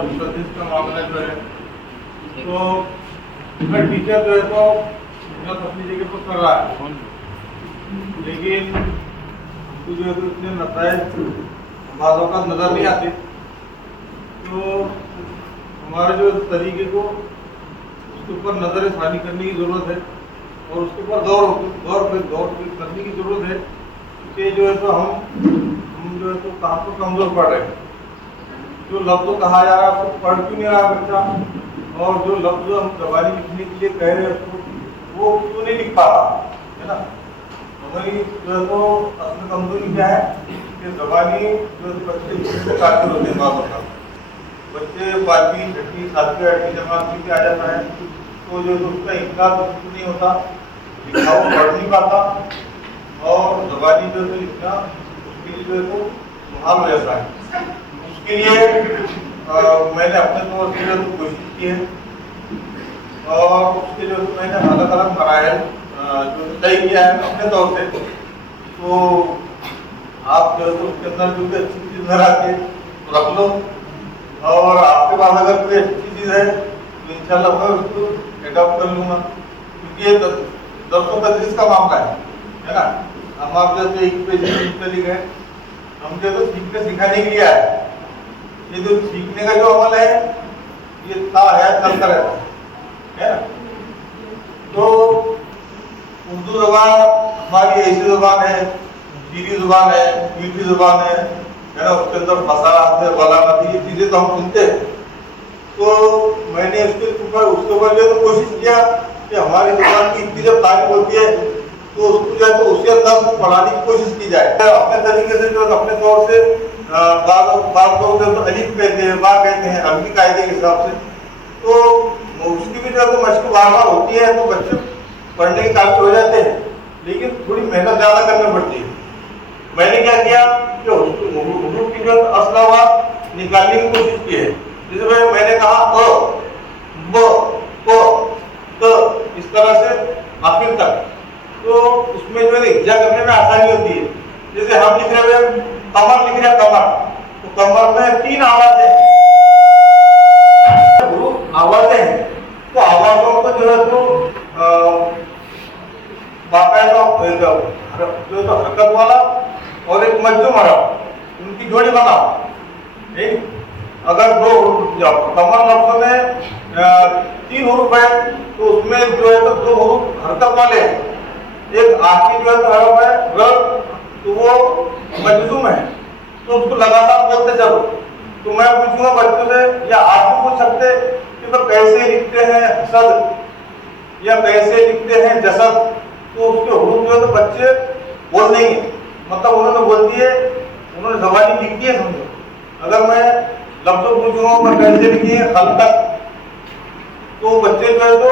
का मामला जो है तो टीचर जो है तो अपनी जगह पर कर रहा है, लेकिन जो है तो इसमें नतज बाज़ औक़ात नज़र नहीं आते। तो हमारे जो तरीके को उसके ऊपर नज़र षानी करने की ज़रूरत है और उसके ऊपर गौर करने की ज़रूरत है कि जो है तो हम जो है तो कहाँ पर कमज़ोर पड़ रहे हैं। जो लफ्ज़ कहा जा रहा है उसको पढ़ क्यों नहीं रहा बच्चा, और जो लफ्ज़ हम ज़बानी लिखने के लिए कह रहे हैं उसको वो क्यों नहीं लिख पा रहा है ना। हमारी जो है तो असल कमजोरी क्या है कि ज़बानी जो है बच्चे लिखने से काफिर होते हैं। बात बच्चे 5वीं 6वीं 7वीं 8वीं जमात में आ जाता है तो जो है उसका इनकार नहीं होता, लिखा वो पढ़ नहीं पाता और ज़बानी जो है लिखना उसके लिए जो है तो मुहाल हो जाता है। उसके लिए मैंने अपने तौर से जो कोशिश की है और उसके जो मैंने अलग अलग मराहल जो तय किया है अपने तौर से। तो आप जो है तो उसके अंदर जो भी अच्छी चीज़ नजर आती है तो रख लो, और आपके पास अगर कोई अच्छी चीज़ है तो इंशाल्लाह मैं उसको एडॉप्ट कर लूँगा, क्योंकि ये दरसों तदरीस का मामला है ना। हम आप जैसे एक पेज लिख गए, हम जो तो सीखने सिखाने के लिए आए। ये जो सीखने का जो अमल है ये था है चलता रहता है ना। तो उर्दू ज़बान हमारी ऐसी ज़बान है, शीरी ज़बान है, मीठी ज़बान है ना। उसके अंदर फसाहत है, बलागत है, ये चीज़ें तो हम सुनते हैं। तो मैंने उसके ऊपर जो तो कोशिश किया कि हमारी ज़बान की इतनी जब तारीफ होती है तो उसको जो है तो उसी अंदाज में पढ़ाने की कोशिश की जाए। अपने तरीके से जो अपने तौर से बात लोग तो अलीफ कहते हैं, बा कहते हैं अरबी कायदे के हिसाब से, तो उसकी भी जो है तो मशक बार बार होती है तो बच्चे पढ़ने के काबिल हो जाते हैं, लेकिन थोड़ी मेहनत ज़्यादा करनी पड़ती है। मैंने क्या किया कि उर्दू की जो असलावात निकालने की कोशिश की है। जिसमें मैंने कहा ब प इस तरह से आखिर तक, तो उसमें जो है इज्जा करने में आसानी होती है। जैसे हम लिख रहे हैं कमर, लिख रहे हैं कमर, तो कमर में 3 आवाजें हैं, आवाजें हैं, तो आवाजों को जो है तो बाकायदा जो तो हरकत वाला और एक मज्जूम हरफ उनकी जोड़ी बनाओ। ठीक, अगर 2 कमर लफ्ज़ में 3 हुरूफ है तो उसमें जो है तो 2 हुरूफ हरकत वाले हैं, एक आखिरी जो है तो हरफ है र, तो वो मजजूम है, तो उसको लगातार बोलते चलो। तो मैं पूछूंगा बच्चों से, या आप भी पूछ सकते कि तो कैसे लिखते हैं हसद या कैसे लिखते हैं जसद, तो उसके हुरूफ जो है तो बच्चे बोल देंगे, मतलब उन्होंने बोल दिए, उन्होंने ज़बानी लिख दी है समझो। अगर मैं लफ्ज़ों पूछूंगा मैं कैसे लिखी है हल तक, तो बच्चे जो है तो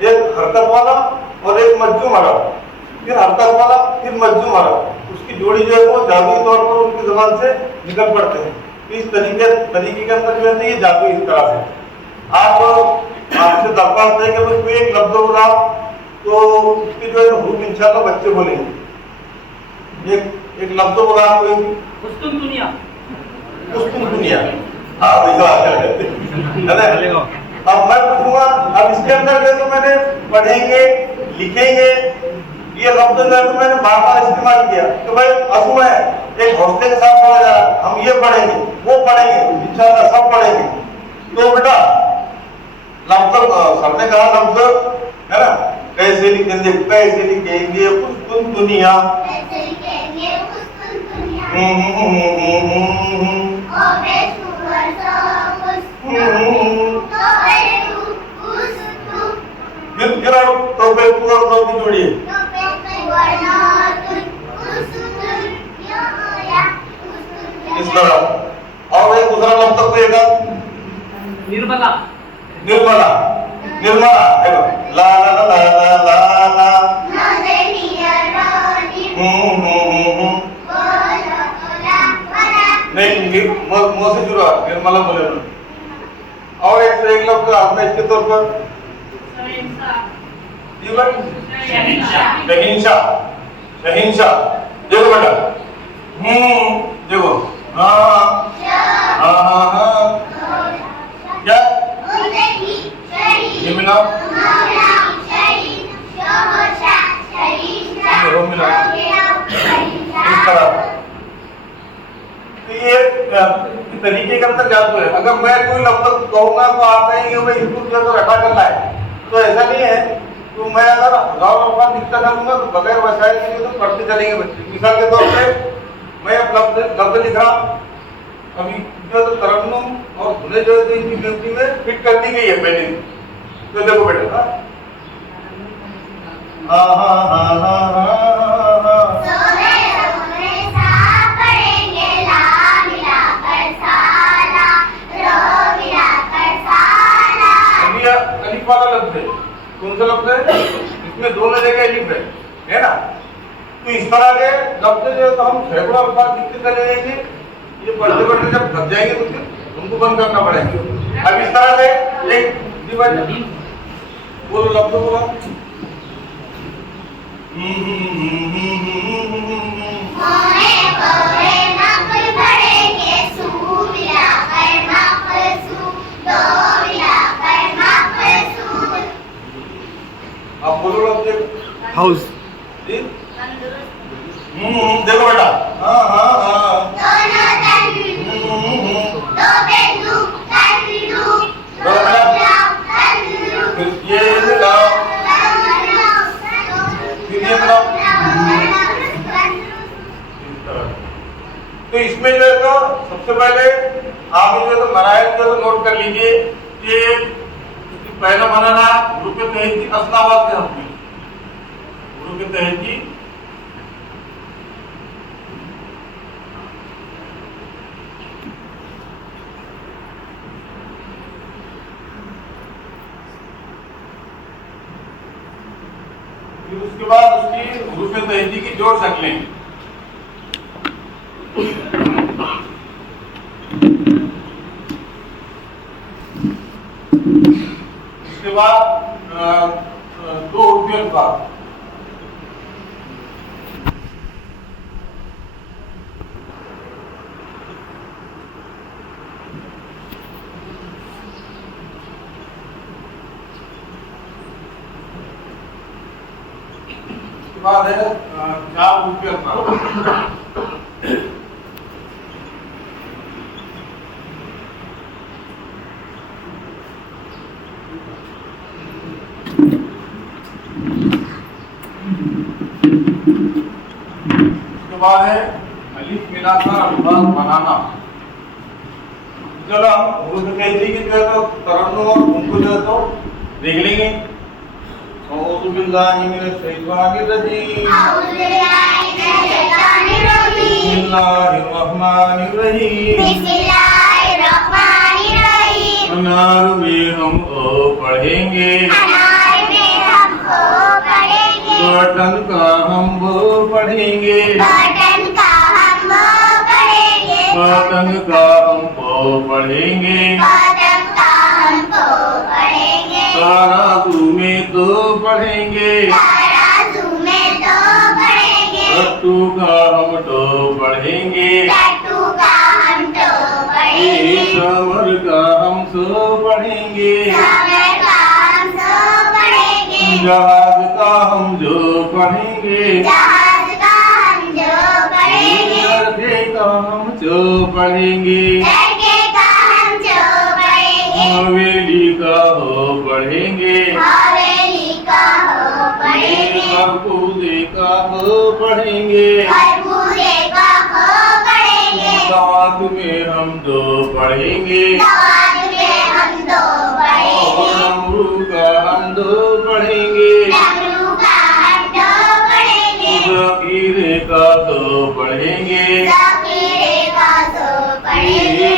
एक हरकत वाला और एक मज्जूम हरफ, फिर हरकत वाला फिर मज्जूम हरफ, उसकी जोड़ी जो है वो जादुई तौर पर उनकी ज़बान से निकल पड़ते हैं। इस तरीके के अंदर जो है ये जादू इस तरह से आपसे दरख्वास्त है कि भाई कोई एक लफ्ज़ बोला तो उसकी जो है हुरूफ इंशाल्लाह बच्चे बोलेंगे। एक लफ्ज़ बोला कोई उस्तुन दुनिया, हाँ अब मैं पूछूंगा, अब इसके अंदर जो तो मैंने पढ़ेंगे लिखेंगे ये लफ्ज़ जो है तो मैंने बार-बार इस्तेमाल किया तो भाई असू है एक हौसले के साथ पढ़ा जा रहा है, हम ये पढ़ेंगे वो पढ़ेंगे इंशाल्लाह सब पढ़ेंगे। तो बेटा लफ्ज़ सर ने कहा लफ्ज़ है ना, कैसे लिखेंगे उस्तुन दुनिया, तो की जोड़ी इस तरह। और एक दूसरा लफ्ज़ कोई निर्मला, निर्मला, निर्मला है ला ला ला ला ला ला नहीं मो से शुरू निर्मला बोले ना। और एक लफ्ज़ आपने इसके तौर पर शहींशाह, देखो बेटा देखो हाँ हाँ हाँ हाँ ये मिलाओ, ये हो मिलाओ, इस तरह। तो ये तरीके के अंदर जादू है। अगर मैं कोई लफ्ज़ कहूँगा तो आप कहेंगे भाई इसको जो तो रटा करना है, तो ऐसा नहीं है। तो मैं अगर हज़ारों अल्फाज लिखता चलूंगा तो बगैर वसाइल के तो पढ़ते चलेंगे बच्चे। मिसाल के तौर पे मैं अब लफ्ज़ लिख रहा, अभी जो तो तरन्नुम और धुने जो है तो इनकी गिनती में फिट कर दी गई है पहले। तो देखो बेटा, हाँ हाँ हाँ हाँ हाँ हाँ, अलिफ वाला लफ्ज़ है। कौन सा लफ्ज़ है? इसमें दोनों जगह अलिफ है ना। तो इस तरह के लफ्ज़ जो तो हम सैकड़ों अल्फाज लिखते चले जाएंगे। ये पढ़ते पढ़ते जब थक जाएंगे तो फिर उनको बंद करना पड़ेगा। अब इस तरह से एक डिवाइड बोलो, लफ्ज़ बोलो। आप बोलो लफ्ज़ हाउस। देखो बेटा, हाँ हाँ हाँ, फिर ये मिलाओ, फिर ये मिलाओ। तो इसमें जो है तो सबसे पहले आप जो है तो मराइल जो है तो नोट कर लीजिए कि पहला बनाना ग्रुप के तहत की असनावाद के हक में, ग्रुप के तहत की उसके बाद उसकी हुरूफ तहजी की जोड़ शक्लें, उसके बाद दो उर्दू अल्फाज, बाद है 4 उर्दू अल्फाज। उसके बाद है अलिफ मिलाकर अल्फाज बनाना। चलो हम हुरूफ तहजी की जो है तो तरन्नुम और उनको जो है तो देख लेंगे। औज़ु बिल्लाहि मिनश शैतानिर रजीम, बिस्मिल्लाहिर रहमानिर रहीम। अनार में हम ओ पढ़ेंगे, बटन का हम वो पढ़ेंगे, बटन का हम वो पढ़ेंगे, ताराजू में तो पढ़ेंगे, टट्टू का हम तो पढ़ेंगे, समर का हम सो पढ़ेंगे, जहाज का हम जो पढ़ेंगे, दर्जे का हम जो पढ़ेंगे, हवेली का हो पढ़ेंगे, खरबूजे का हो पढ़ेंगे, दावत में हम दो पढ़ेंगे, और नमरू का हम दो पढ़ेंगे, ज़कीरे का दो पढ़ेंगे,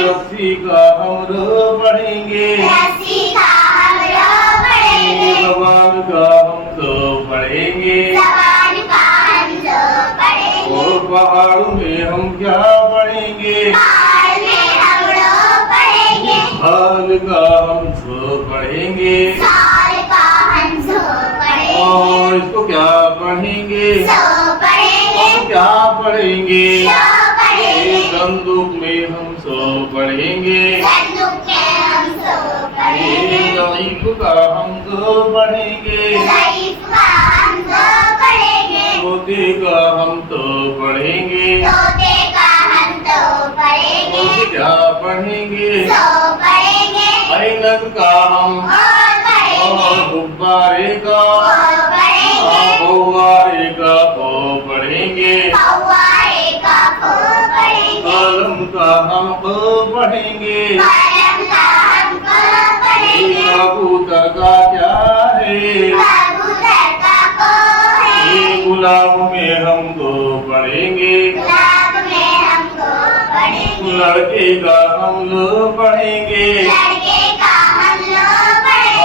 रस्सी का हम दो पढ़ेंगे, ज़बान का हम दो पढ़ेंगे, और पहाड़ में हम क्या पढ़ेंगे, हाल का हम सो पढ़ेंगे, और इसको क्या पढ़ेंगे, और क्या पढ़ेंगे, संदूक में हम सो पढ़ेंगे, पढ़ेंगे, ज़ईफ़ का हम तो पढ़ेंगे, तोते का हम तो पढ़ेंगे, तोते का हम तो पढ़ेंगे, और क्या पढ़ेंगे, सो पढ़ेंगे, ऐनक का हम और और पढ़ेंगे, गुब्बारे का और पढ़ेंगे, फव्वारे का को पढ़ेंगे, फव्वारे का को पढ़ेंगे, कलम का हम को पढ़ेंगे, कलम का हम को पढ़ेंगे, कबूतर का क्या है, कबूतर का को है, गुलाब में हम को पढ़ेंगे, गुलाब में हमको पढ़ेंगे, लड़के का हम लोग पढ़ेंगे, लड़के का हम लोग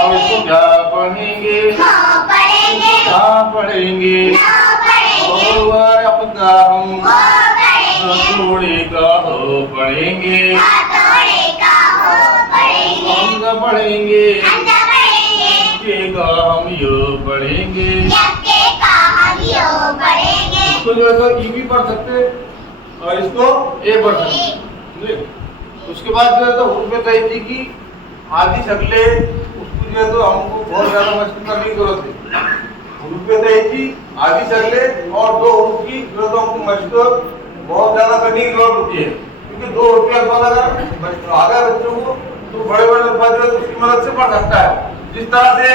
और पढ़ेंगे, क्या पढ़ेंगे, खो पढ़ेंगे, क्या पढ़ेंगे, नौ पढ़ेंगे, और वर्क का हम वो पढ़ेंगे, हथौड़े का हो पढ़ेंगे, हथौड़े का हो पढ़ेंगे, अंग पढ़ेंगे, अंडा पढ़ेंगे, के का हम यो पढ़ेंगे। यक्के का हम यो पढ़ेंगे, इसको जो है तो ई भी पढ़ सकते हैं और इसको ए पढ़ सकते हैं। समझे? उसके बाद जो है तो हुर्फ तैती की आदि शक्लें उसको जो है तो हमको बहुत ज्यादा मस्ती करने की जरूरत है। हुर्फ तैती आदि शक्लें और दो हुर्फ की जो है तो हमको मस्ती बहुत ज्यादा करने की जरूरत होती है, क्योंकि दो हुर्फ के अल्फाज अगर आ गए बच्चों को तो बड़े बड़े अल्फाज जो है तो उसकी मदद से पढ़ सकता है। जिस तरह से